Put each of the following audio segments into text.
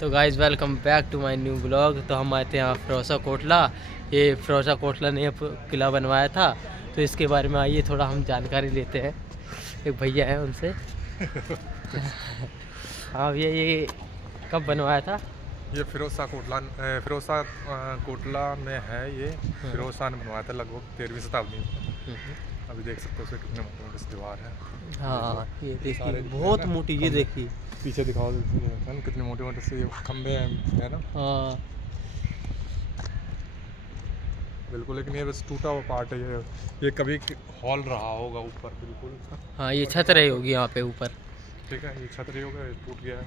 तो guys welcome back to my new blog. तो हम आए थे यहाँ फिरोज़ा कोटला। ये फिरोज़ा कोटला ने किला बनवाया था, तो इसके बारे में आइए थोड़ा हम जानकारी लेते हैं। एक भैया हैं उनसे। हाँ भैया, ये कब बनवाया था? ये फिरोज़ा कोटला में है। ये फिरोज शाह ने बनवाया था लगभग 13वीं शताब्दी में। अभी देख सकते हो उसके कितने मोटे मोटे दीवार हैं। हाँ ये देखिए, सारे बहुत मोटी। ये देखिए पीछे दिखाओ कितने मोटे मोटे से खंबे हैं, है ना। हाँ बिल्कुल, लेकिन ये बस टूटा हुआ पार्ट है। ये कभी हॉल रहा होगा ऊपर, बिल्कुल। हाँ, ये छत रही होगी यहाँ पे ऊपर। ठीक है, ये छत रही होगा, ये टूट गया है।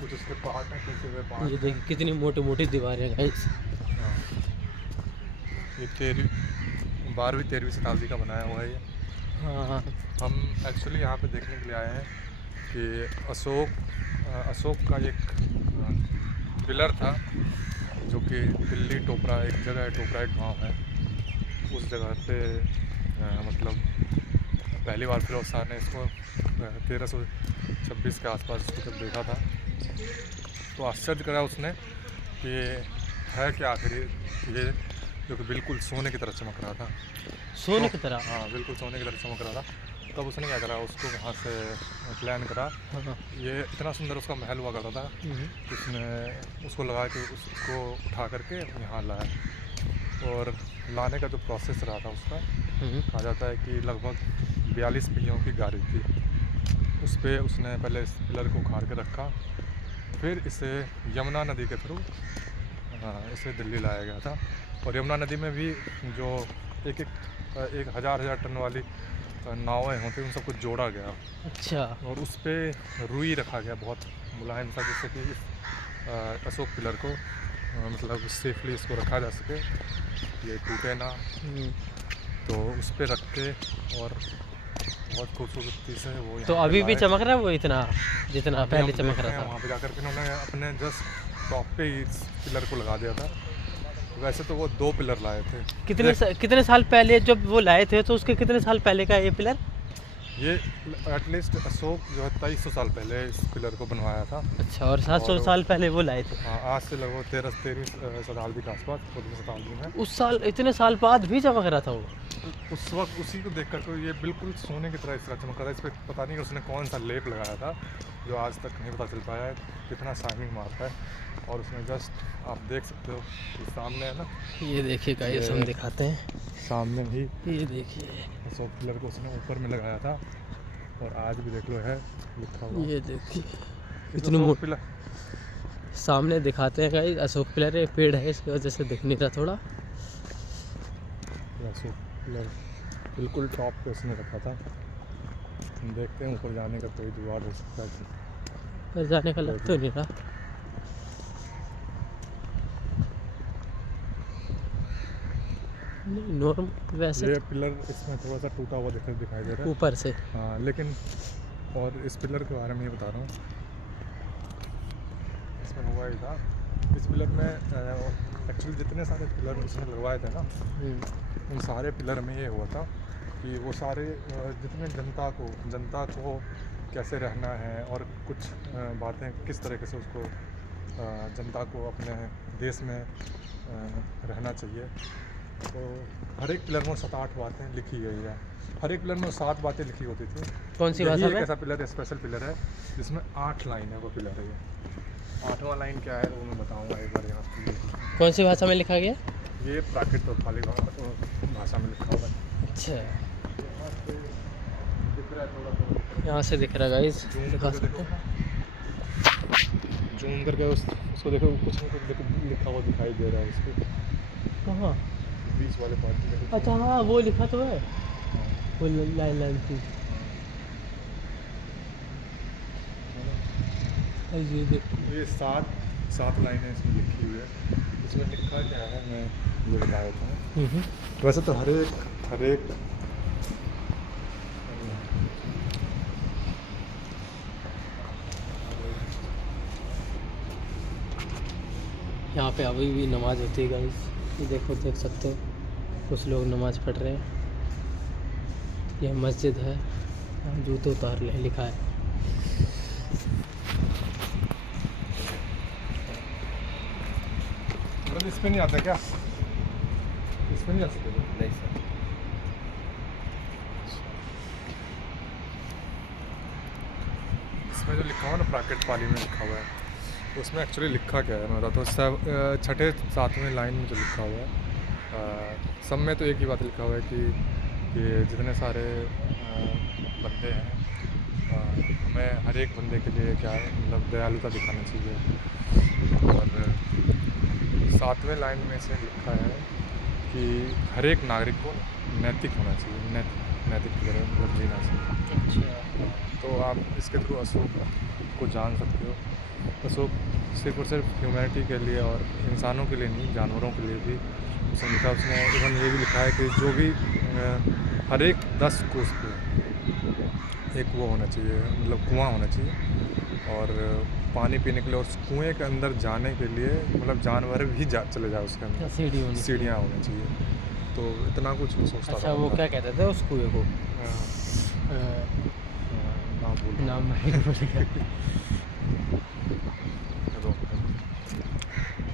कुछ उसके पार्ट हैं, टूटे हुए पार्ट। ये देखिए कितनी मोटी मोटी दीवारें हैं गाइस। हाँ, ये 12वीं शताब्दी का बनाया हुआ है ये। हाँ हम एक्चुअली यहाँ पे देखने के लिए आए हैं कि अशोक का एक पिलर था, जो कि दिल्ली टोपरा एक जगह है, टोपरा एक गाँव है, उस जगह पे मतलब पहली बार फिरोज शाह ने इसको 1326 के आसपास इसको जब देखा था, तो आश्चर्य करा उसने कि है क्या आखिर ये, जो कि बिल्कुल सोने की तरह चमक रहा था। सोने की तरह। हाँ, बिल्कुल सोने की तरह चमक रहा था। तब उसने क्या करा, उसको वहाँ से प्लान करा। हाँ। ये इतना सुंदर उसका महल हुआ करता था, उसने उसको लगा कि उसको उठा करके यहाँ लाया। और लाने का जो प्रोसेस रहा था उसका, कहा जाता है कि लगभग 42 पहियों की गाड़ी थी। उस पर उसने पहले इस पिलर को उखाड़ के रखा, फिर इसे यमुना नदी के थ्रू इसे दिल्ली लाया गया था। और यमुना नदी में भी जो एक हज़ार टन वाली नावें होती, उन सबको जोड़ा गया। अच्छा। और उस पर रुई रखा गया, बहुत मुलायम सा, जिससे कि इस अशोक पिलर को मतलब सेफली इसको रखा जा सके, ये टूटे ना। तो उस पर रख के और बहुत खूबसूरती से वो तो अभी भी चमक रहा है वो इतना जितना पहले चमक रहा था? वहाँ पे जाकर के उन्होंने अपने जस्ट टॉप पे ही इस पिलर को लगा दिया था। वैसे तो वो 2 पिलर लाए थे। कितने साल पहले जब वो लाए थे, तो उसके कितने साल पहले का ये पिलर? ये एटलीस्ट अशोक जो है 2300 साल पहले इस पिलर को बनवाया था। अच्छा, और 700 साल पहले वो लाए थे? हाँ, आज से लगभग 13वीं शताब्दी के आसपास, 14वीं शताब्दी में। उस साल इतने साल बाद भी चमक रहा था वो? उस वक्त उसी को देख कर तो ये बिल्कुल सोने की तरह इस तरह चमक रहा था। इस पर पता नहीं उसने कौन सा लेप लगाया था, जो आज तक नहीं पता चल पाया है कितना शाइनिंग मारता है। और उसमें जस्ट आप देख सकते हो कि सामने है ना, ये देखिए गाइस, हम दिखाते हैं सामने ही। ये देखिए अशोक पिलर को उसने ऊपर में लगाया था, और आज भी देख लो है लिखा हुआ। ये देखिए इतनी मोटी पिलर सामने दिखाते हैं गाइस। अशोक पिलर एक पेड़ है, इसकी वजह से दिख नहीं रहा थोड़ा। अशोक पिलर बिल्कुल टॉप पे उसने रखा था। हम देखते हैं ऊपर जाने का कोई जुगाड़ हो सकता है। पर जाने का लग तो नहीं रहा। नॉर्मल वैसे ये पिलर इसमें थोड़ा सा टूटा हुआ दिखाई दे रहा है ऊपर से। हाँ, लेकिन और इस पिलर के बारे में ये बता रहा हूँ, इसमें हुआ ही था इस पिलर में एक्चुअली जितने सारे पिलर उसने लगवाए थे ना, उन सारे पिलर में ये हुआ था कि वो सारे जितने जनता को कैसे रहना है, और कुछ बातें किस तरीके से उसको जनता को अपने देश में रहना चाहिए। तो हर एक पिलर में 7-8 बातें लिखी गई है। हर एक पिलर में 7 बातें लिखी होती थी। कौन सी भाषा में? एक ऐसा पिलर है, स्पेशल पिलर है, जिसमें 8 लाइन है। वो पिलर है ये 8वां लाइन क्या है वो मैं बताऊंगा एक बार यहाँ पे। कौन सी भाषा में लिखा गया? ये प्राकृत और पाली भाषा में लिखा हुआ है। अच्छा, दिख रहा है थोड़ा यहाँ से दिख रहा है गाइस, दिखा सकते देखो, हैं। जूम करके उसको देखो, कुछ ना कुछ लिखा हुआ दिखाई दे रहा है इसको, कहाँ? बीच वाले पार्ट में। अच्छा हाँ, वो लिखा तो है, वो लाइन थी। ये देख, ये 7 लाइनें इसमें लिखी हुई है। इसमें लिखा क्या है मैं ये बता देता हूँ। वैसे तो हर एक यहाँ पे अभी भी नमाज होती है गाइस। ये देखो, देख सकते हो कुछ लोग नमाज पढ़ रहे हैं। यह मस्जिद है, जूते उतार ले लिखा है। मतलब इस पे नहीं आता क्या? इस पे नहीं आ सकते? नहीं सर। इसमें जो लिखा हुआ है ना प्राकृत पाली में लिखा हुआ है, उसमें एक्चुअली लिखा क्या है मैं बताता हूँ। सब छठे सातवें लाइन में जो लिखा हुआ है, सब में तो एक ही बात लिखा हुआ है कि जितने सारे बंदे हैं, हमें हर एक बंदे के लिए क्या है मतलब दयालुता दिखाना चाहिए। और सातवें लाइन में से लिखा है कि हर एक नागरिक को नैतिक होना चाहिए, नैतिक की तरह मतलब जीना चाहिए। अच्छा। तो आप इसके थ्रू अशोक को जान सकते हो। अशोक सिर्फ और सिर्फ ह्यूमैनिटी के लिए और इंसानों के लिए नहीं, जानवरों के लिए भी उसने लिखा। उसने इवन ये भी लिखा है कि जो भी हर एक 10 कोस पे एक वो होना चाहिए, मतलब कुआं होना चाहिए, और पानी पीने के लिए, और उस कुएँ के अंदर जाने के लिए मतलब जानवर भी चले जाए उसके अंदर, सीढ़ी होनी चाहिए। सीढ़ियाँ होनी चाहिए। तो इतना कुछ वो सोचता अच्छा था वो बंदा। क्या कहते थे उस कुएं को? हाँ, नाम भूल रहा हूँ। नाम नहीं भूल गया। दो